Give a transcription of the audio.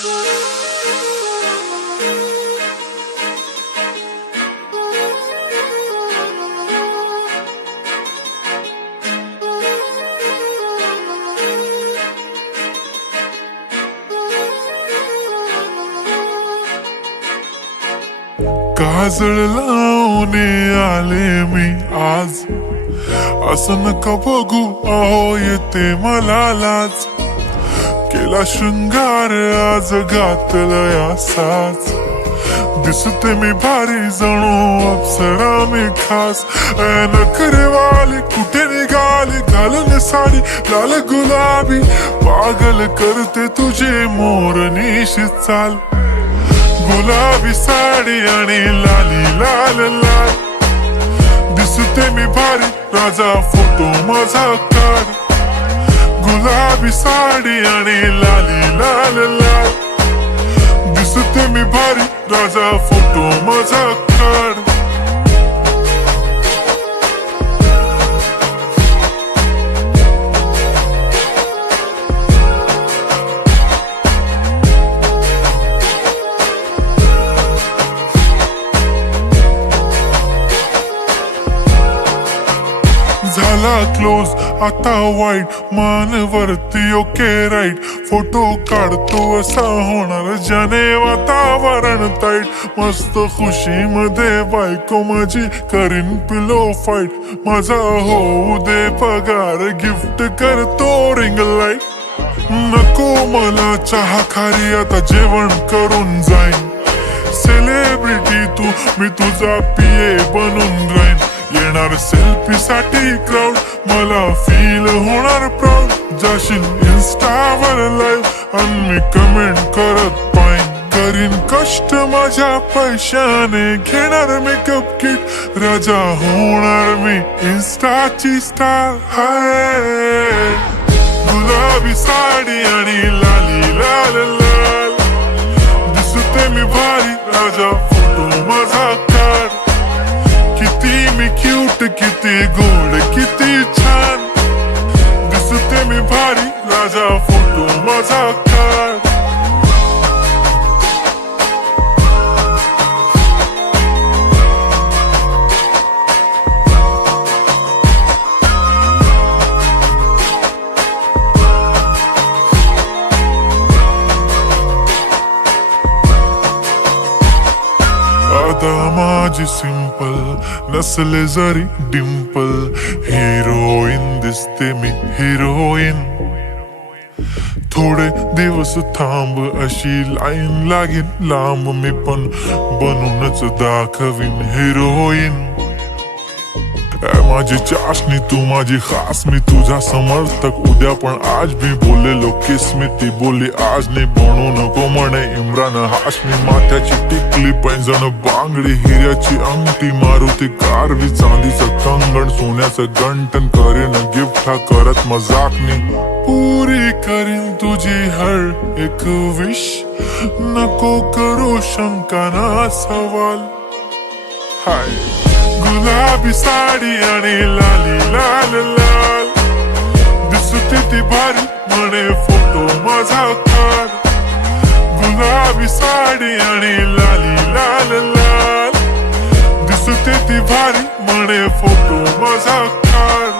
काजळ लावून आले मी आज, असं नका बघू अहो येते मला लाज. केला शृंगार आज घातला असाच, दिसते मी भारी जणू अप्सरा मी खास. नखरेवाली कुठे निघाली घालून साडी लाल गुलाबी, पागल करते तुझे मोरनीशी चाल. गुलाबी साडी आणि लाली लाल लाल, दिसते मी भारी राजा फोटो माझा काढ. गुलाबी साडी आणि लाली लाल लाल, दिसते मी भारी राजा फोटो माझा काढ. झाला क्लोज आता वाईट, मान वरती ओके राईट. फोटो काढतो असा होणार ज्याने वातावरण ताईट. मस्त खुशी मध्ये बायको माझी करीन पिलो फाईट. माझा होऊ दे पगार गिफ्ट करतो रिंग लाईट. नको मला चहा खारी आता जेवण करून जाईन. सेलिब्रिटी तू मी तुझा पिये बनून राहीन. येणार सेल्फी साठी क्राऊड मला फील होणार प्राऊड. जाशील इन्स्टावर लाईव्ह आणि मी कमेंट करत पाईन. करीन कष्ट माझ्या पैशाने घेणार मेकअप किट. राजा होणार मी इन्स्टाची स्टार. हाय गुलाबी साडी आणि लाली लाल लाल, दिसते मी भारी राजा फोटो माझा काढ. किती मी क्यूट किती गोड किती छान, दिसते मी भारी राजा फोटो माझा काढ. आता माझी सिंपल नसले जरी डिंपल, हिरोईन दिसते मी हिरोईन. थोडे दिवस थांब अशी लाईन लागेल लांब, मी पण बनूनच दाखवीन हिरोईन. माझी चाशनी तू माझी खास, मी तुझा समर्थक उद्या पण आज मी बोललेलो किस मी. ती बोलली आज नाही बनू नको म्हणे इम्रान हाशमी. माथ्याची टिकली पैंजण बांगडी हिऱ्याची अंगठी, मारुती कारवी चांदीचं कंगण सोन्याचं गंटन. करीन गिफ्ट हा करत मजाकनी, पुरी करीन तुझी हर एक विश. नको करू शंका ना सवाल. हाय गुलाबी साडी आणि लाली लाल लाल, दिसते ती भारी म्हणे फोटो माझा काढ. गुलाबी साडी आणि लाली लाल लाल, दिसते ती भारी म्हणे फोटो माझा काढ.